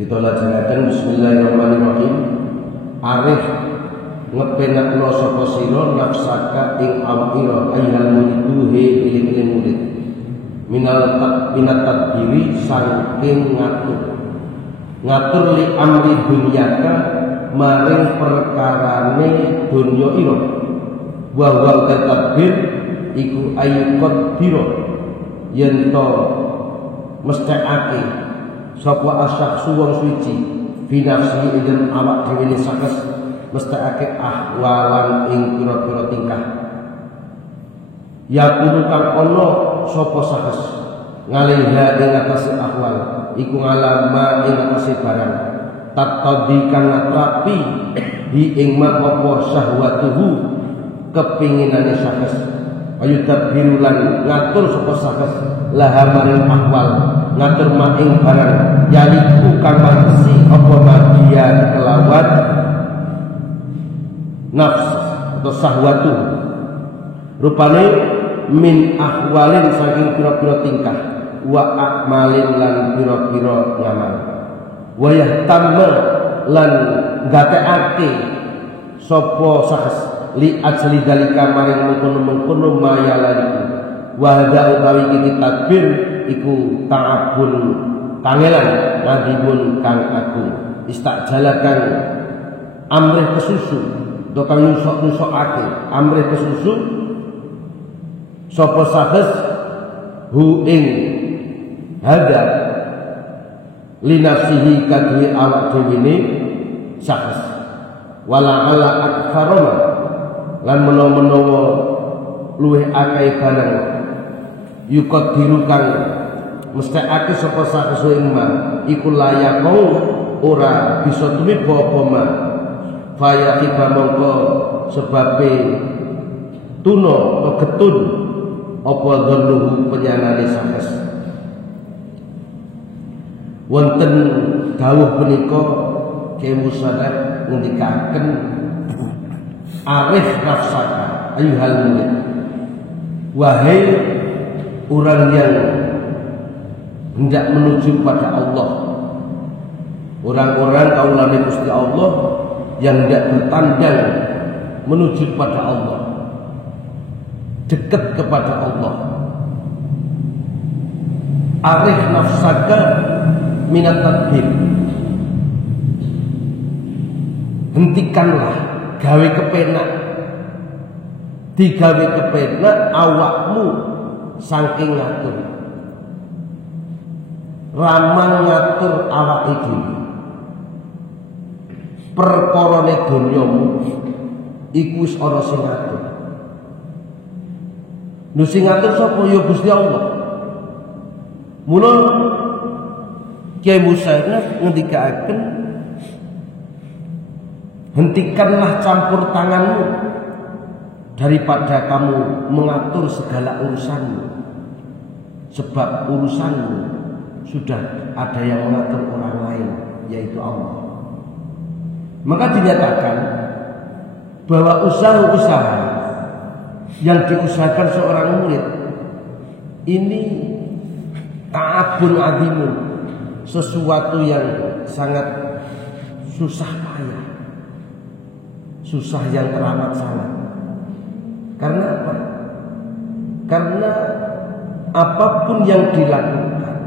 Kita lajengaken bismillahirrahmanirrahim. Arif ngepenakno sapa sira nafsaka ing awak ira ayyuhal muridu he iling-iling murid. Minat tadbiri saking ngatur li amri dunyaka maring perkarane dunya ira. Wa wa tadbir iku ayyuqad dira yen to mesthekake sapa asyaksu wong suci binafsi ing awak dhewe ne sakes mesthekake ahwalan ing pira-pira tingkah ya kudu kang ana sapa sakes ngaliha ing atase ahwal iku ngalama ing atase barang tatadi kang rapi di ing ma apa syahwatuhu kepinginane sakes ayu tadbirulan ngatur sapa sakes laha maring ahwal ngatur maing barang yaiku kang mangsi apa madian kelawan nafs atau sahwatu rupane min ahwalin saking pira-pira tingkah wa akmalin lan pira-pira ngamal wa yahtamma lan gatekake sapa sakes li ajli dalika maring mengkono-mengkono mayalaniku wa hadza utawi iki tadbir iku ta'abun kangelan ngadibun kang agung istajalakan amrih kesusu to kang nusuk-nusukake amrih kesusu sapa sakes hu ing hadza linafsihi kadwi awak dhewe sakes wala ala akfaroma lan menawa luwih akeh barang yukot dirukan mesthekake sapa sakesuk ing ma iku layak ora bisa tumiba apa ma faya tiba mongko sebabe tuna atau getun apa dhannuhu penyanane sakes wonten dawuh punika Kyai Musadah ngendikaken arif nafsaka ayyuhal murid wahai orang yang hendak menuju pada Allah, orang-orang kaulane Gusti Allah yang hendak bertandang menuju pada Allah, dekat kepada Allah. Arif nafsaka minat tadbir. Hentikanlah gawe kepenak, digawe kepenak awakmu saking ngatur ramang ngatur awak iki perkarane donyamu iku wis ana sing ngatur. Nu sing ngatur sapa ya Gusti Allah. Mula Kyai Musayyib ngendikaken hentikanlah campur tanganmu daripada kamu mengatur segala urusanmu, sebab urusanmu sudah ada yang mengatur orang lain, yaitu Allah. Maka dinyatakan bahwa usaha-usaha yang diusahakan seorang murid ini ta'abun azimun, sesuatu yang sangat susah payah, susah yang teramat sangat. Karena apa? Karena apapun yang dilakukan,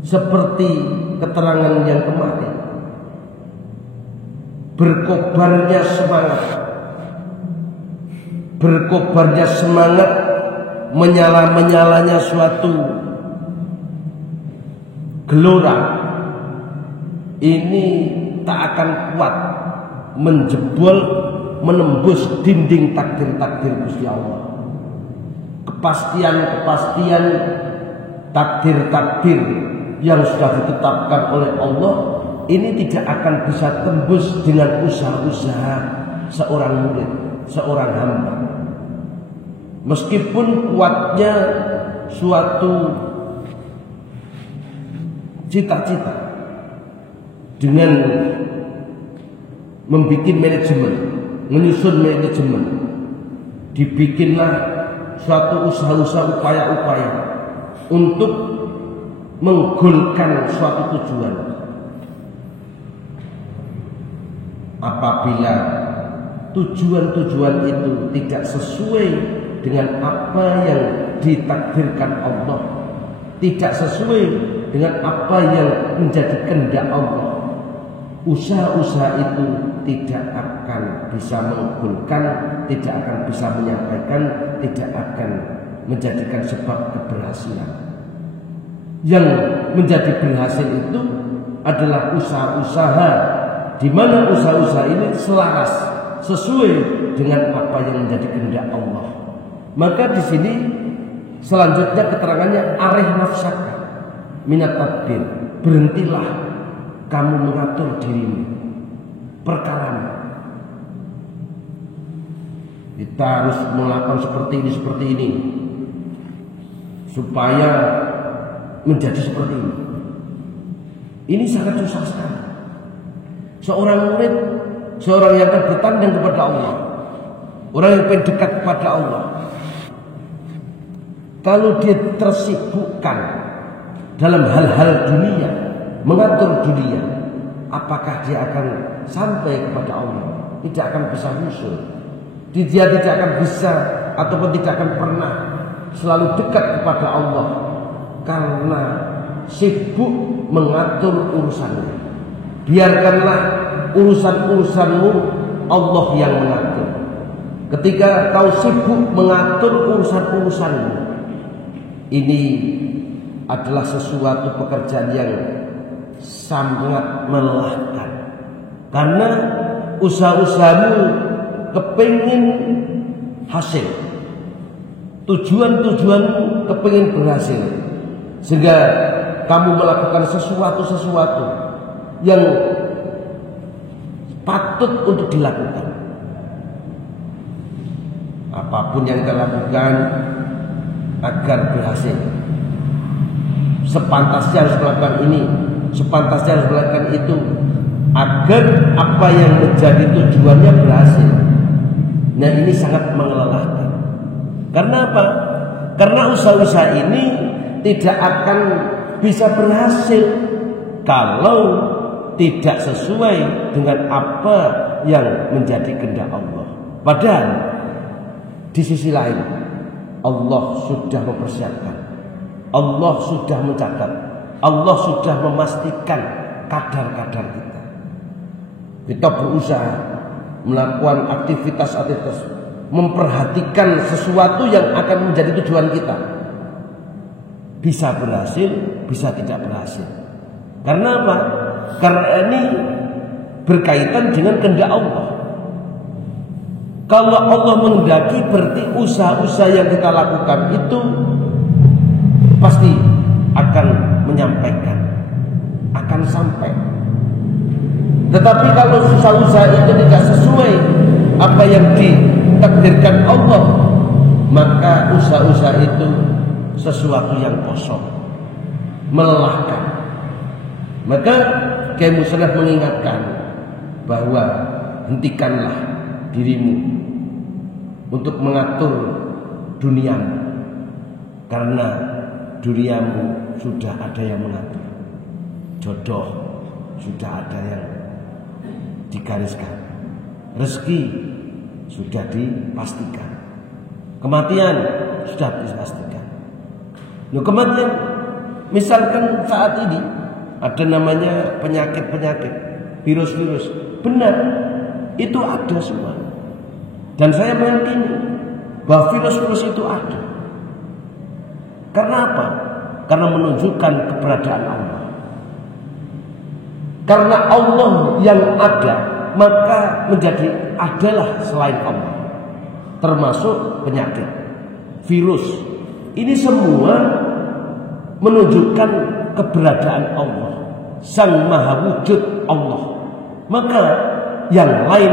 seperti keterangan yang kemarin, berkobarnya semangat, menyala-menyalanya suatu gelora, ini tak akan kuat menembus dinding takdir-takdir Gusti Allah. Kepastian-kepastian takdir-takdir yang sudah ditetapkan oleh Allah ini tidak akan bisa tembus dengan usaha-usaha seorang murid, seorang hamba. Meskipun kuatnya suatu cita-cita dengan membuat manajemen, menyusun manajemen, dibikinlah suatu usaha-usaha, upaya-upaya untuk menggolkan suatu tujuan. Apabila tujuan-tujuan itu tidak sesuai dengan apa yang ditakdirkan Allah, tidak sesuai dengan apa yang menjadi kehendak Allah, usaha-usaha itu tidak akan bisa menggolkan, tidak akan bisa menyampaikan, tidak akan menjadikan sebab keberhasilan. Yang menjadi berhasil itu adalah usaha-usaha di mana usaha-usaha ini selaras, sesuai dengan apa yang menjadi kehendak Allah. Maka di sini selanjutnya keterangannya arih nafsaka minat tadbir, berhentilah kamu mengatur dirimu perkara. Kita harus melakukan seperti ini supaya menjadi seperti ini. Ini sangat susah sekali. Seorang murid, seorang yang akan bertandang kepada Allah, orang yang pengen dekat kepada Allah, kalau dia tersibukkan dalam hal-hal dunia, mengatur dunia, apakah dia akan sampai kepada Allah? Tidak akan bisa usul. Dia tidak akan bisa ataupun tidak akan pernah selalu dekat kepada Allah karena sibuk mengatur urusannya. Biarkanlah urusan-urusanmu Allah yang mengatur. Ketika kau sibuk mengatur urusan-urusanmu, ini adalah sesuatu pekerjaan yang sangat melelahkan. Karena usaha-usahamu kepingin hasil, tujuan-tujuanmu kepingin berhasil, sehingga kamu melakukan sesuatu yang patut untuk dilakukan. Apapun yang kita lakukan agar berhasil, sepantasnya harus melakukan ini, sepantasnya harus melakukan itu, agar apa yang menjadi tujuannya berhasil. Nah, ini sangat melelahkan. Karena apa? Karena usaha-usaha ini tidak akan bisa berhasil kalau tidak sesuai dengan apa yang menjadi kehendak Allah. Padahal di sisi lain Allah sudah mempersiapkan, Allah sudah mencatat, Allah sudah memastikan kadar-kadar kita. Kita berusaha melakukan aktivitas memperhatikan sesuatu yang akan menjadi tujuan kita. Bisa berhasil, bisa tidak berhasil. Karena apa? Karena ini berkaitan dengan kehendak Allah. Kalau Allah menghendaki, berarti usaha-usaha yang kita lakukan itu pasti akan menyampaikan, akan sampai. Tetapi kalau usaha-usaha itu tidak sesuai apa yang ditakdirkan Allah, maka usaha-usaha itu sesuatu yang kosong, melelahkan. Maka Kiai Musnad mengingatkan bahwa hentikanlah dirimu untuk mengatur duniamu, karena duniamu sudah ada yang mengatur. Jodoh sudah ada yang digariskan, rezeki sudah dipastikan, kematian sudah dipastikan. Nah, kematian misalkan saat ini ada namanya penyakit-penyakit, virus-virus, benar itu ada semua. Dan saya meyakini bahwa virus-virus itu ada. Karena apa? Karena menunjukkan keberadaan Allah. Karena Allah yang ada, maka menjadi adalah selain Allah. Termasuk penyakit, virus. Ini semua menunjukkan keberadaan Allah, Sang Maha Wujud Allah. Maka yang lain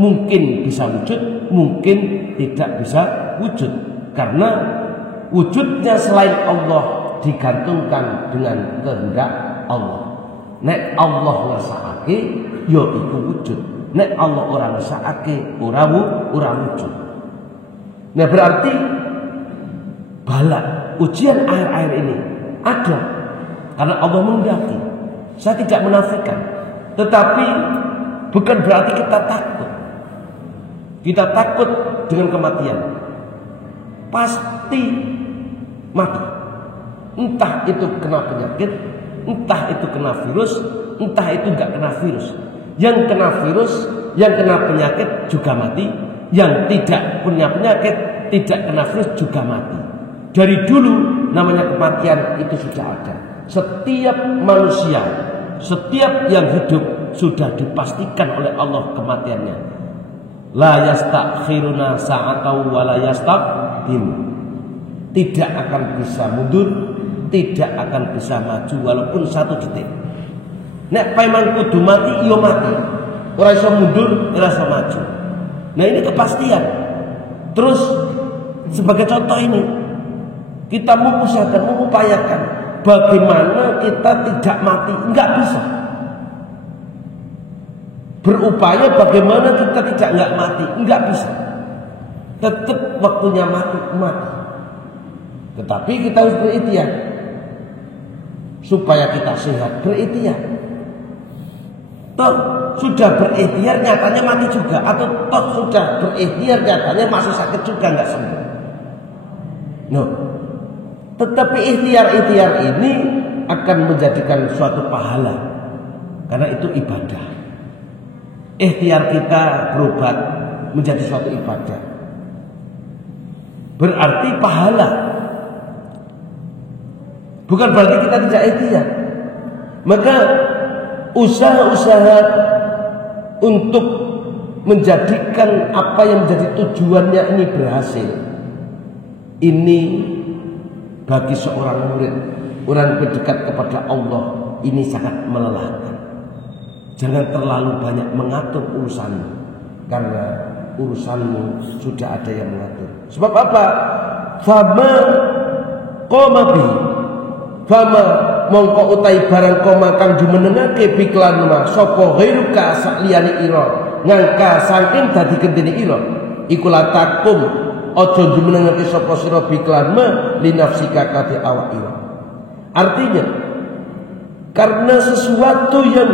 mungkin bisa wujud, mungkin tidak bisa wujud, karena wujudnya selain Allah digantungkan dengan kehendak Allah. Nek Allah ngersakake ya iku wujud, nek Allah ora ngesake ora wujud. Nah berarti bala ujian air ini ada karena Allah menghendaki. Saya tidak menafikan, tetapi bukan berarti kita takut. Kita takut dengan kematian. Pasti mati. Entah itu kena penyakit, entah itu kena virus, entah itu enggak kena virus. Yang kena virus, yang kena penyakit juga mati. Yang tidak punya penyakit, tidak kena virus juga mati. Dari dulu namanya kematian itu sudah ada. Setiap manusia, setiap yang hidup sudah dipastikan oleh Allah kematiannya. La yastakhiruna sa'atan wa la yastaqdim. Tidak akan bisa mundur, tidak akan bisa maju walaupun 1 detik. Nek memang kudu mati, iya mati. Ora iso mundur, ora iso maju. Nah ini kepastian. Terus sebagai contoh ini kita mengusahakan, mengupayakan bagaimana kita tidak mati, enggak bisa. Berupaya bagaimana kita enggak mati, enggak bisa. Tetap waktunya mati. Tetapi kita harus berikhtiar supaya kita sehat, berikhtiar. Toh sudah berikhtiar nyatanya mati juga, atau toh sudah berikhtiar nyatanya masih sakit juga enggak sembuh. No. Tetapi ikhtiar ini akan menjadikan suatu pahala karena itu ibadah. Ikhtiar kita berobat menjadi suatu ibadah. Berarti pahala. Bukan berarti kita tidak ikhtiar. Maka usaha-usaha untuk menjadikan apa yang menjadi tujuannya ini berhasil. Ini bagi seorang murid, orang berdekat kepada Allah, ini sangat melelahkan. Jangan terlalu banyak mengatur urusanmu, karena urusanmu sudah ada yang mengatur. Sebab apa? Fama qoma bi, fama mongko utai barang koma kang jumenengake biklan ma sapa ghairuka sakliyane ira ngangka saking dadi gendene ira iku latakum aja jumenengake sapa sira biklan ma linafsika kate awak ira. Artinya karena sesuatu yang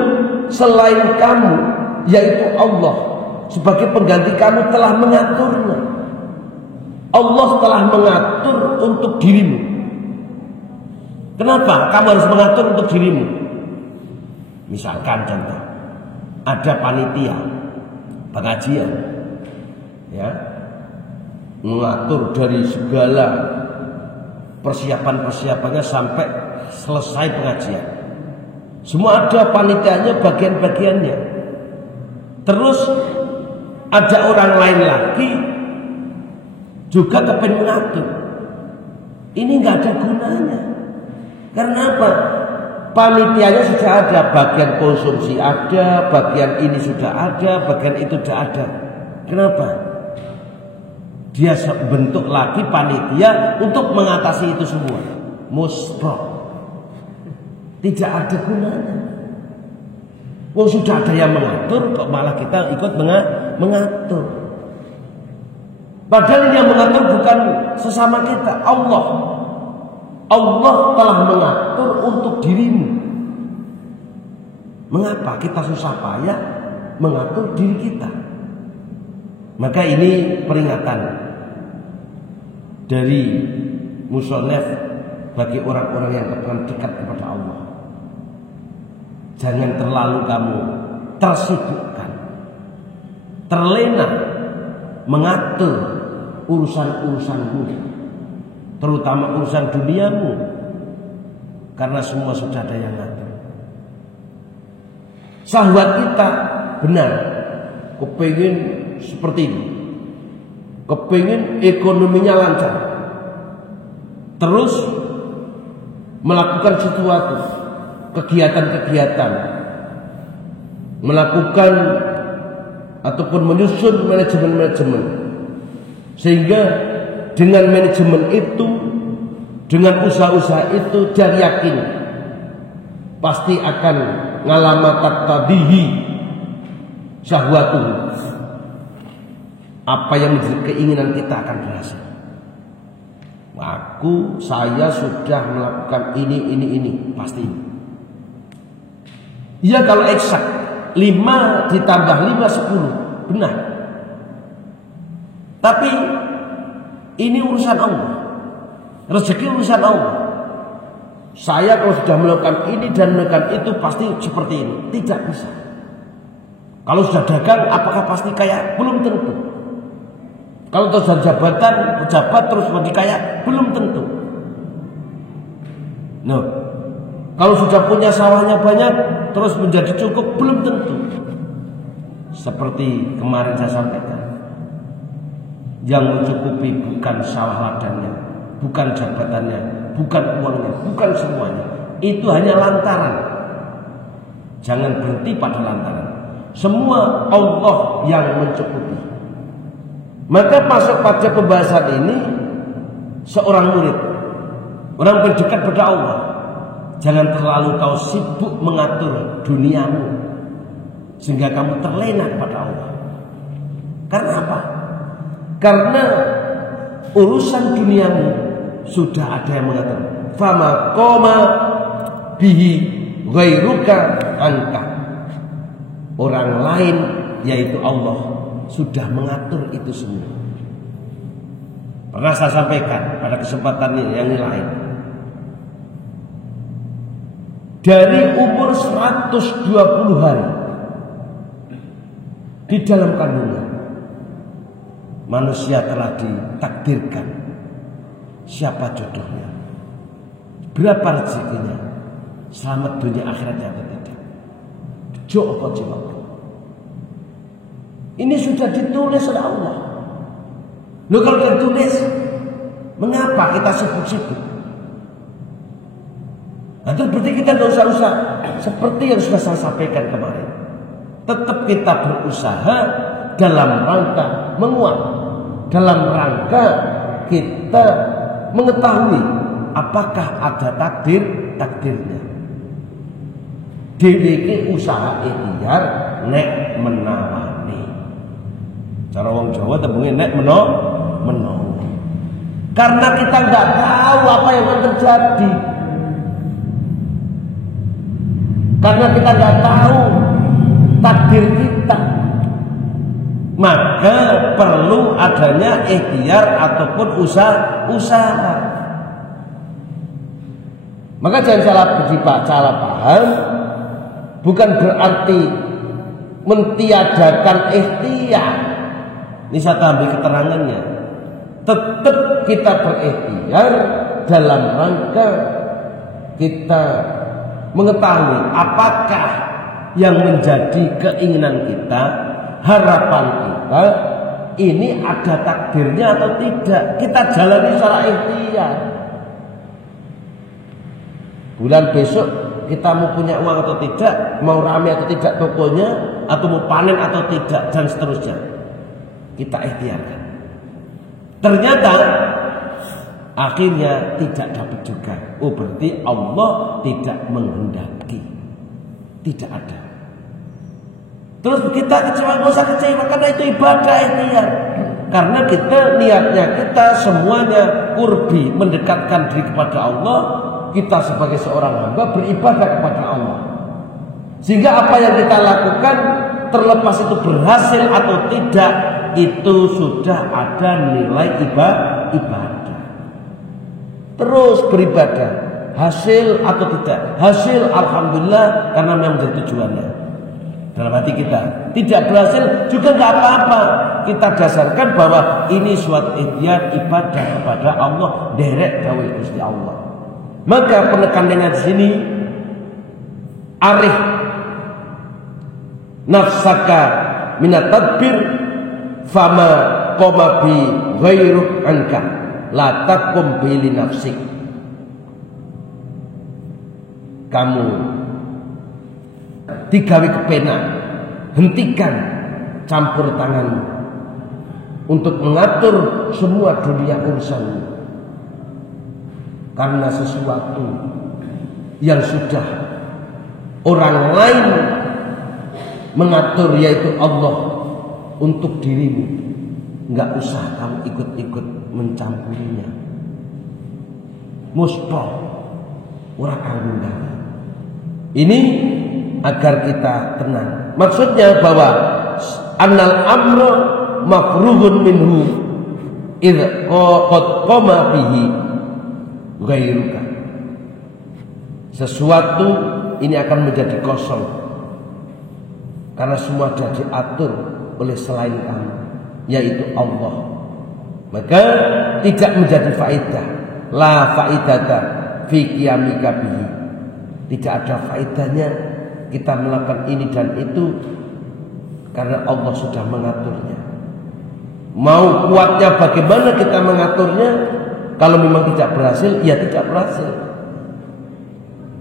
selain kamu yaitu Allah sebagai pengganti kamu telah mengaturnya. Allah telah mengatur untuk dirimu. Kenapa kamu harus mengatur untuk dirimu? Misalkan contoh, ada panitia pengajian, ya, mengatur dari segala persiapannya sampai selesai pengajian. Semua ada panitianya, bagian-bagiannya. Terus ada orang lain lagi juga kepengen mengatur. Ini nggak ada gunanya. Karena apa? Panitianya sudah ada, bagian konsumsi ada, bagian ini sudah ada, bagian itu sudah ada. Kenapa? Dia bentuk lagi panitia untuk mengatasi itu semua. Muspro. Tidak ada gunanya. Wong sudah ada yang mengatur, kok malah kita ikut mengatur. Padahal yang mengatur bukan sesama kita, Allah. Allah telah mengatur untuk dirimu. Mengapa kita susah payah mengatur diri kita? Maka ini peringatan dari musonef bagi orang-orang yang akan dekat kepada Allah. Jangan terlalu kamu tersibukkan, terlena mengatur urusan-urusanmu, terutama urusan duniamu, karena semua sudah ada yang ngatur. Syahwat kita benar, kepingin seperti ini, kepingin ekonominya lancar, terus melakukan sesuatu, kegiatan-kegiatan, melakukan ataupun menyusun manajemen-manajemen, sehingga dengan manajemen itu, dengan usaha-usaha itu, dia yakin pasti akan ngalamat tadihi, syahwatu. Apa yang menjadi keinginan kita akan berhasil. Saya sudah melakukan ini pasti. Ya kalau eksak 5 ditambah 5 10 benar. Tapi ini urusan Allah. Rezeki urusan Allah. Saya kalau sudah melakukan ini dan melakukan itu pasti seperti ini. Tidak bisa. Kalau sudah dagang apakah pasti kaya? Belum tentu. Kalau sudah jabatan, pejabat terus menjadi kaya? Belum tentu. No. Kalau sudah punya sawahnya banyak terus menjadi cukup? Belum tentu. Seperti kemarin saya sampaikan, yang mencukupi bukan sawah ladangnya, bukan jabatannya, bukan uangnya, bukan semuanya. Itu hanya lantaran. Jangan berhenti pada lantaran. Semua Allah yang mencukupi. Maka masuk pada pembahasan ini seorang murid, orang berdekat pada Allah. Jangan terlalu kau sibuk mengatur duniamu sehingga kamu terlena kepada Allah. Karena apa? Karena urusan duniamu sudah ada yang mengatakan fama koma bihi ghairuka anka. Orang lain yaitu Allah sudah mengatur itu semua. Pernah saya sampaikan pada kesempatan yang lain. Dari umur 120 hari di dalam kandungan manusia telah ditakdirkan siapa jodohnya, berapa rezekinya, selamat dunia akhiratnya atau tidak. Jawab. Ini sudah ditulis oleh Allah. Loh kalau ditulis, mengapa kita sibuk-sibuk? Nah, berarti kita tidak usah seperti yang sudah saya sampaikan kemarin. Tetap kita berusaha dalam rangka menguat, dalam rangka kita mengetahui apakah ada takdirnya. Dhewe usaha ikhtiar nek menawani. Cara wong Jawa tembunge nek menawa. Karena kita nggak tahu apa yang akan terjadi. Karena kita nggak tahu takdir kita, maka perlu adanya ikhtiar ataupun usaha. Maka jangan salah paham, bukan berarti mentiadakan ikhtiar. Ini saya ambil keterangannya. Tetap kita berikhtiar dalam rangka kita mengetahui apakah yang menjadi keinginan kita, harapan kita ini ada takdirnya atau tidak. Kita jalani secara ikhtiar. Bulan besok kita mau punya uang atau tidak, mau ramai atau tidak tokonya, atau mau panen atau tidak, dan seterusnya. Kita ikhtiarkan. Ternyata akhirnya tidak dapat juga. Oh, berarti Allah tidak menghendaki. Tidak ada. Terus kita kecewa, nggak usah kecewa karena itu ibadah ikhtiar. Karena kita niatnya kita semuanya kurbi, mendekatkan diri kepada Allah. Kita sebagai seorang hamba beribadah kepada Allah. Sehingga apa yang kita lakukan, terlepas itu berhasil atau tidak, itu sudah ada nilai ibadah. Terus beribadah, hasil atau tidak, hasil alhamdulillah karena memang menjadi tujuannya. Dalam hati kita tidak berhasil juga nggak apa-apa. Kita dasarkan bahwa ini suatu ikhtiar ibadah kepada Allah, derek dawuh Gusti Allah. Maka penekanannya di sini, arif nafsaka minat tadbir fama qoma bi ghairuk anka la takum bi li nafsik. Kamu digawe kepenak, hentikan campur tanganmu untuk mengatur semua dunia urusanmu. Karena sesuatu yang sudah orang lain mengatur yaitu Allah untuk dirimu, nggak usah kamu ikut-ikut mencampurinya. Musto ora kanggo. Ini agar kita tenang. Maksudnya bahwa annal amra mafrughun minhu idh qad qama bihi ghairuka. Sesuatu ini akan menjadi kosong karena semua sudah diatur oleh selain kamu, yaitu Allah. Maka tidak menjadi faedah. La faedata fi qiyamika bihi. Tidak ada faedahnya kita melakukan ini dan itu karena Allah sudah mengaturnya. Mau kuatnya bagaimana kita mengaturnya? Kalau memang tidak berhasil, ya tidak berhasil.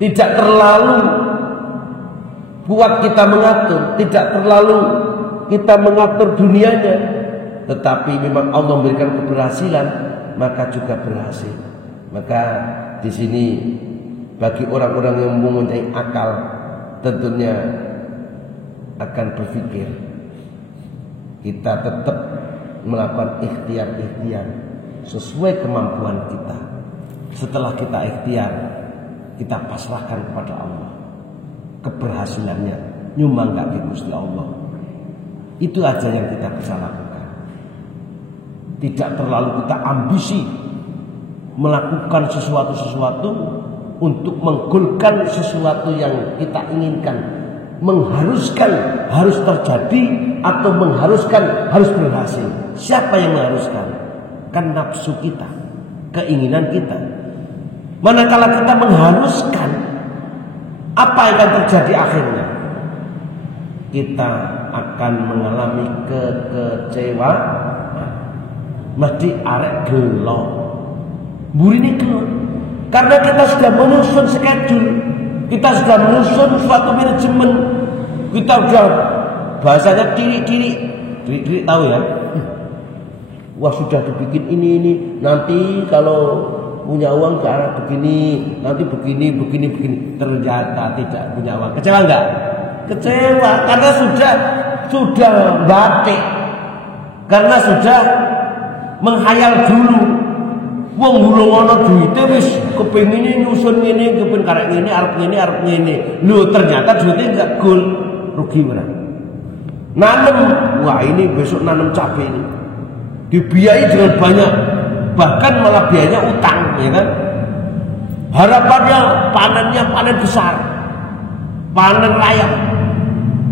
Tidak terlalu kuat kita mengatur, tidak terlalu kita mengatur dunianya, tetapi memang Allah memberikan keberhasilan, maka juga berhasil. Maka di sini bagi orang-orang yang mempunyai akal tentunya akan berpikir kita tetap melakukan ikhtiar-ikhtiar sesuai kemampuan kita. Setelah kita ikhtiar, kita pasrahkan kepada Allah. Keberhasilannya nyumbang gak ke Gusti Allah. Itu aja yang kita bisa lakukan. Tidak terlalu kita ambisi melakukan sesuatu untuk menggolkan sesuatu yang kita inginkan, mengharuskan harus terjadi atau mengharuskan harus berhasil. Siapa yang mengharuskan? Kan nafsu kita, keinginan kita. Manakala kita mengharuskan, apa yang akan terjadi akhirnya? Kita akan mengalami kekecewaan. Mesti arek gelo. Burine gelo. Karena kita sudah menyusun schedule, kita sudah menyusun suatu manajemen, kita sudah bahasanya kiri tahu ya. Wah sudah dibikin ini nanti kalau punya uang ke arah begini, nanti begini. Ternyata tidak punya uang. Kecewa enggak? Kecewa karena sudah batik, karena sudah menghayal dulu. Wong urung ana duite wis kepengine nyusun ngene, kepengin karek ngene, arep ngene. Lho ternyata duite enggak gol, rugi ora. Nanem, wah ini besok nanem cabai ini. Dibiayai dengan banyak, bahkan malah biayanya utang, ya kan? Harapannya panen besar, panen raya.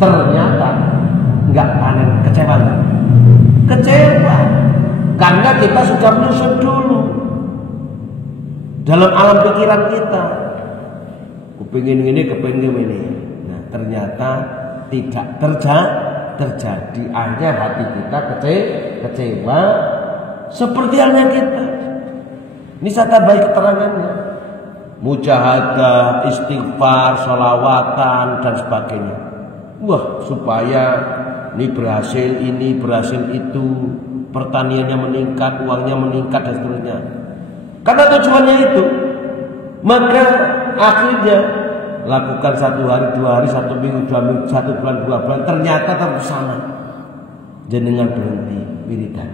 Ternyata enggak panen, kecewa enggak? Kecewa. Karena kita sudah menyusun dulu dalam alam pikiran kita, kepingin ini. Nah ternyata tidak terjadi. Akhirnya hati kita kecewa. Seperti halnya kita. Ini saya tambahi keterangannya. Mujahadah, istighfar, sholawatan dan sebagainya. Wah supaya ini berhasil itu, pertaniannya meningkat, uangnya meningkat dan seterusnya. Karena tujuannya itu, maka akhirnya lakukan 1 hari, 2 hari, 1 minggu, 2 minggu, 1 bulan, 2 bulan, ternyata terpesona. Jenengan berhenti wiridan.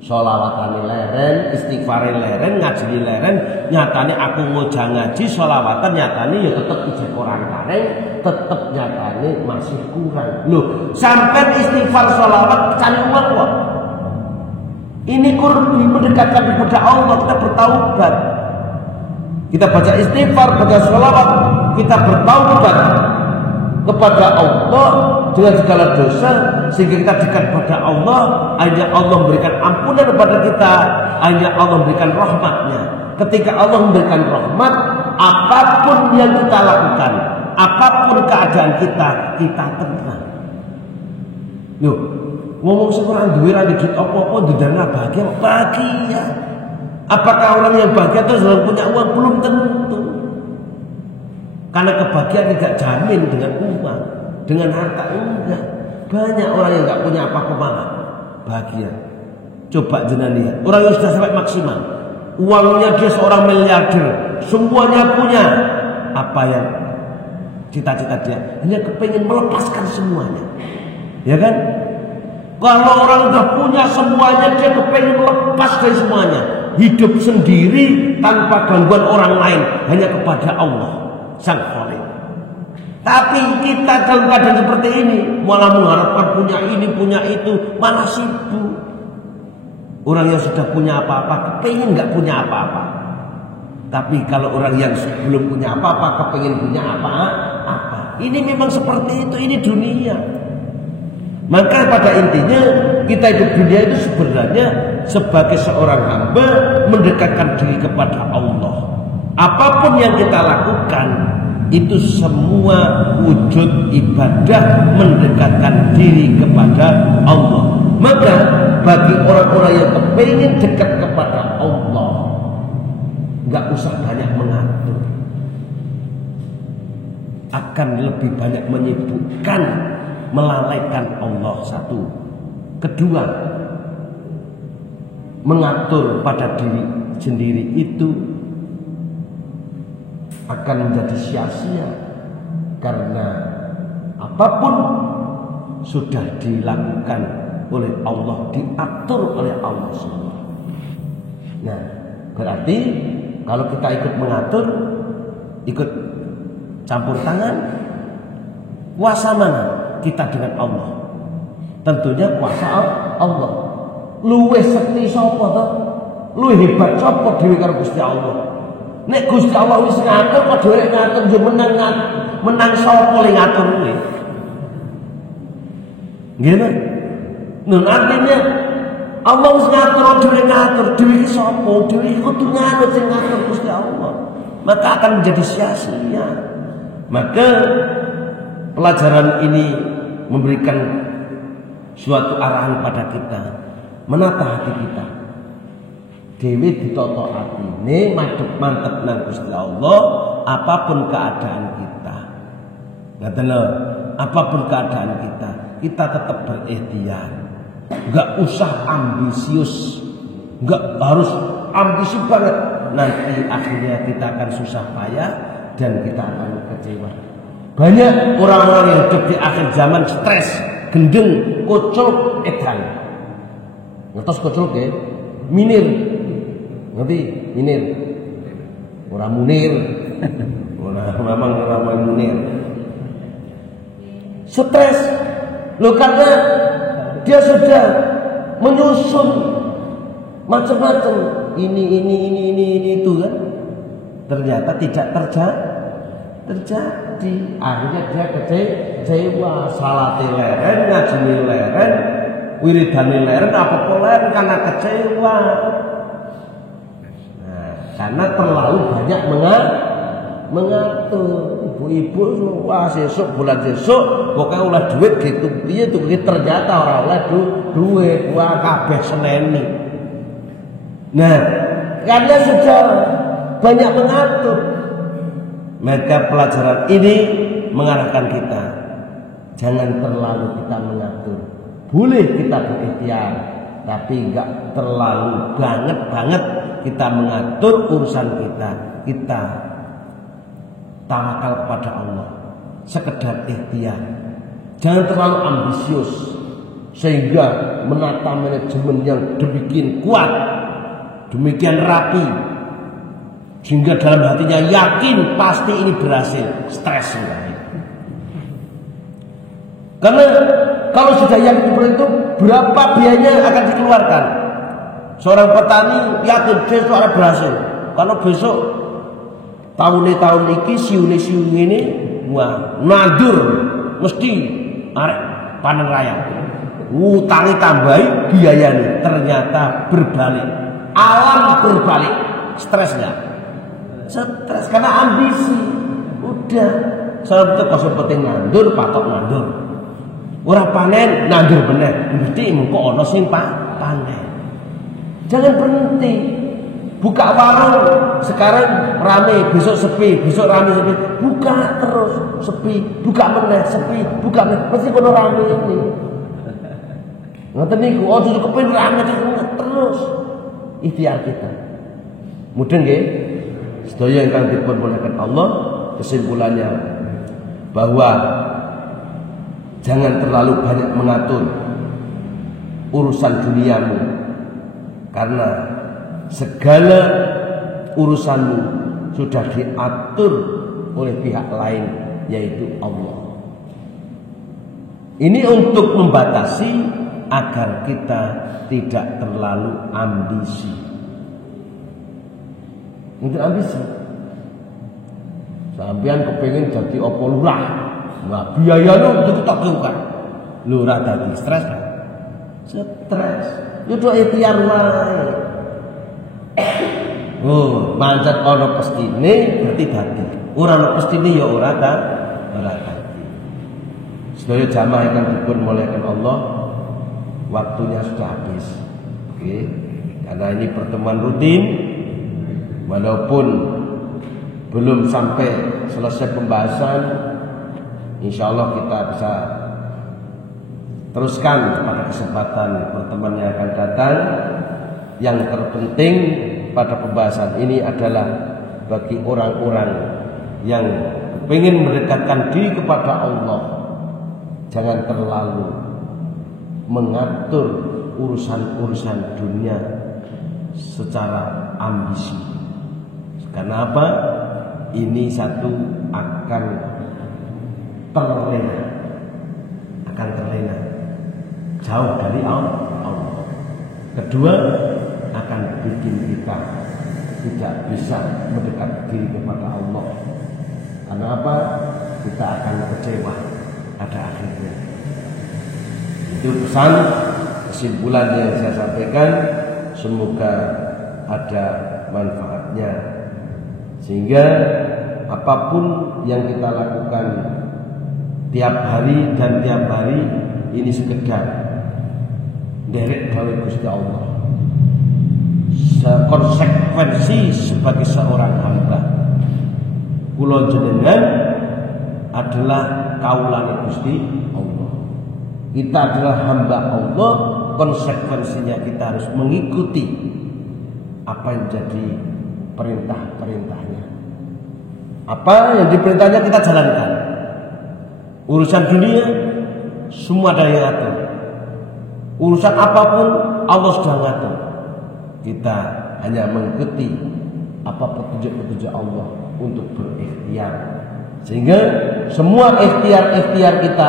Sholawatan leren, istighfar leren, ngaji leren, nyatane aku ngojang ngaji, sholawatan nyatane ya tetep ijek orang kareng, tetep nyatane masih kurang. Loh, sampai istighfar sholawat cari uang kok. Ini kurang mendekatkan kepada Allah, kita bertaubat. Kita baca istighfar, baca sholawat, kita bertaubat kepada Allah dengan segala dosa, sehingga kita dekat kepada Allah. Hanya Allah memberikan ampunan kepada kita, hanya Allah memberikan rahmatnya. Ketika Allah memberikan rahmat, apapun yang kita lakukan, apapun keadaan kita tenang. Yuk, ngomong seorang duwe ra duit apa-apa ndandana bahagia. Apakah orang yang bahagia itu selalu punya uang? Belum tentu. Karena kebahagiaan tidak jamin dengan uang, dengan harta, enggak. Banyak orang yang enggak punya apa-apa malah bahagia. Coba jenengan lihat, orang yang sudah sampai maksimal, uangnya dia seorang miliarder, semuanya punya, apa yang Cita-cita dia hanya kepingin melepaskan semuanya. Ya kan? Kalau orang udah punya semuanya, dia kepingin melepas dari semuanya. Hidup sendiri tanpa gangguan orang lain, hanya kepada Allah Sang Khalik. Tapi kita dalam keadaan seperti ini malah mengharapkan punya ini, punya itu, malah sibuk. Orang yang sudah punya apa-apa kepingin nggak punya apa-apa. Tapi kalau orang yang belum punya apa-apa kepingin punya apa-apa. Ini memang seperti itu, ini dunia. Maka pada intinya kita hidup dunia itu sebenarnya sebagai seorang hamba mendekatkan diri kepada Allah. Apapun yang kita lakukan itu semua wujud ibadah mendekatkan diri kepada Allah. Maka bagi orang-orang yang kepingin dekat kepada Allah, nggak usah banyak mengatur, akan lebih banyak menyibukkan, melalaikan Allah. Satu. Kedua, mengatur pada diri sendiri itu akan menjadi sia-sia, karena apapun sudah dilakukan oleh Allah, diatur oleh Allah semua. Nah, berarti kalau kita ikut mengatur, ikut campur tangan, kuasa mana kita dengan Allah? Tentunya kuasa Allah. Luwih sekti sapa to? Luwih hebat sapa dhewe karo Gusti Allah? Nek Gusti Allah wis ngatur, kok dhewe ngatur yo menang sapa le ngatur kuwi? Nggih. Nun artinya Allah wis ngatur, dhewe ngatur, dhewe iki sapa? Dhewe iki kudu nganut sing ngatur Gusti Allah. Maka akan menjadi sia-sia. Maka pelajaran ini memberikan suatu arahan pada kita, menata hati kita. Dewi ditata atine madhep mantep nang Gusti Allah, apapun keadaan kita. Ngaten lho, apapun keadaan kita tetap berikhtiar. Enggak usah ambisius, enggak harus ambisi banget. Nanti akhirnya kita akan susah payah dan kita akan kecewa. Banyak orang-orang yang hidup di akhir zaman stres, gendeng, kocok, edan. Ngertos kocok ya? Minir. Ngerti? Minir. Orang munir. Orang munir. Stres. Loh, karena dia sudah menyusun macam-macam ini itu kan. Ternyata tidak terjadi. Akhirnya dia kecewa, salate leren, ngajine leren, wiridane leren, apa leren karena kecewa. Nah, karena terlalu banyak mengatur. Ibu-ibu wah sesuk bulan sesuk pokoknya oleh duit gitu. Piye tuh ternyata ora oleh duit, wah kabeh seneni. Nah, karena sudah banyak mengatur, maka pelajaran ini mengarahkan kita jangan terlalu kita mengatur. Boleh kita berikhtiar, tapi enggak terlalu banget kita mengatur urusan kita. Kita tawakal kepada Allah, sekedar ikhtiar. Jangan terlalu ambisius sehingga menata manajemen yang demikian kuat, demikian rapi, sehingga dalam hatinya yakin pasti ini berhasil. Stres sekali. Karena kalau sudah yakin seperti itu, berapa biayanya akan dikeluarkan? Seorang petani yakin besok akan berhasil. Kalau besok tahun ini siune ini, wah nandur mesti arek panen raya. Utangi tambahi biayanya, ternyata berbalik. Alam berbalik, stres nggak? Stres karena ambisi. Udah, soal itu kosong penting nandur, patok nandur. Orang panen nandur bener, mesti engko ono sing panen. Jangan berhenti. Buka warung sekarang rame, besok sepi, besok rame sepi. Buka terus, sepi, buka meneh, sepi, buka meneh. Mesti kono rame ini. Ngoten niku, ojo kepengin rame terus. Ikhtiar kita. Mudeng nggih. Sedaya ingkang dipunmuliakan Allah, kesimpulannya bahwa jangan terlalu banyak mengatur urusan duniamu, karena segala urusanmu sudah diatur oleh pihak lain, yaitu Allah. Ini untuk membatasi agar kita tidak terlalu ambisi. Untuk ambisi, sampean kepengin jadi apa lurah, nah biaya lu tak keluar, lurah tadi stres kan? Stres, itu ikhtiar wae. Oh, manjat ono pestine berarti dadi. Ora ono pestine ya ora dadi. Sedaya jamaah yang dipun muliakan Allah, waktunya sudah habis. Oke. Karena ini pertemuan rutin, walaupun belum sampai selesai pembahasan, insya Allah kita bisa teruskan pada kesempatan pertemuan yang akan datang. Yang terpenting pada pembahasan ini adalah bagi orang-orang yang ingin mendekatkan diri kepada Allah, jangan terlalu mengatur urusan-urusan dunia secara ambisi. Karena apa? Ini satu akan terlena jauh dari Allah. Kedua, akan bikin kita tidak bisa mendekat diri kepada Allah. Karena apa? Kita akan kecewa pada akhirnya. Itu pesan kesimpulan yang saya sampaikan. Semoga ada manfaatnya, sehingga apapun yang kita lakukan tiap hari dan tiap hari ini sekedar derek dari Gusti Allah, konsekuensi sebagai seorang hamba. Kula jenengan adalah kaulane Gusti Allah. Kita adalah hamba Allah, konsekuensinya kita harus mengikuti apa yang jadi perintah-perintahnya. Apa yang diperintahnya kita jalankan. Urusan dunia semua ada yang atur. Urusan apapun Allah sudah ngatur. Kita hanya mengikuti apa petunjuk-petunjuk Allah untuk berikhtiar, sehingga semua ikhtiar-ikhtiar kita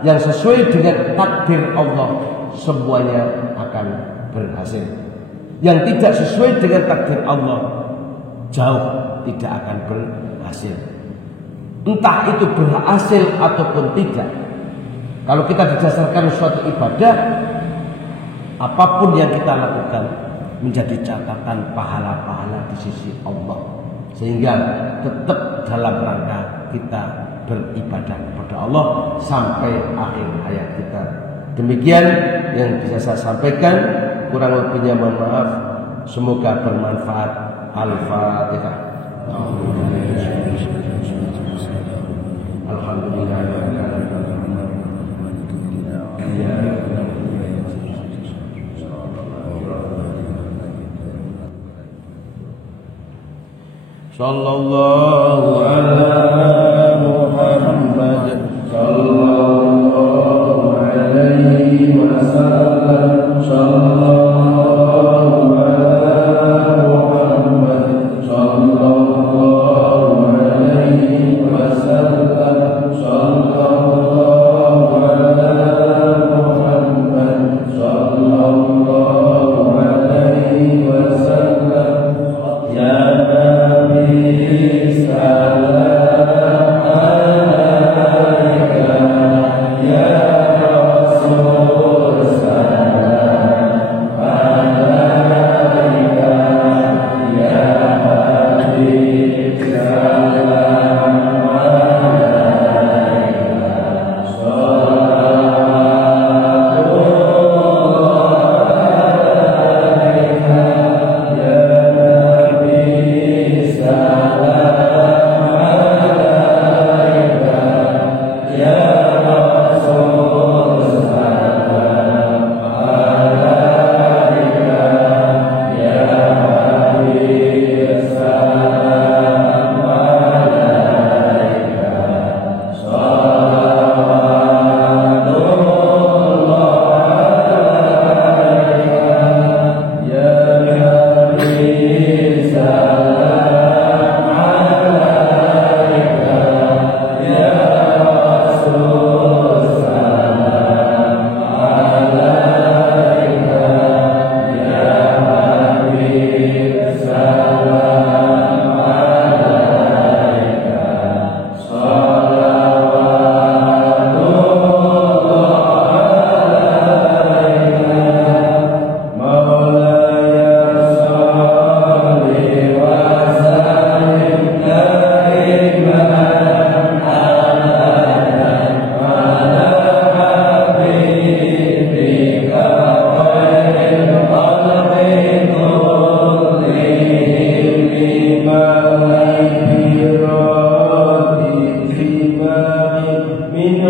yang sesuai dengan takdir Allah semuanya akan berhasil. Yang tidak sesuai dengan takdir Allah jauh tidak akan berhasil. Entah itu berhasil ataupun tidak, kalau kita didasarkan suatu ibadah, apapun yang kita lakukan menjadi catatan pahala-pahala di sisi Allah, sehingga tetap dalam rangka kita beribadah kepada Allah sampai akhir hayat kita. Demikian yang bisa saya sampaikan, kurang lebihnya mohon maaf. Semoga bermanfaat. Al-Fatihah. Alhamdulillah. Sallallahu ala Muhammad sallallahu alaihi wasallam. Sallallahu ala Muhammad sallallahu alaihi wasallam. Sallallahu ala Muhammad sallallahu alaihi wasallam. Ya Nabi salam. min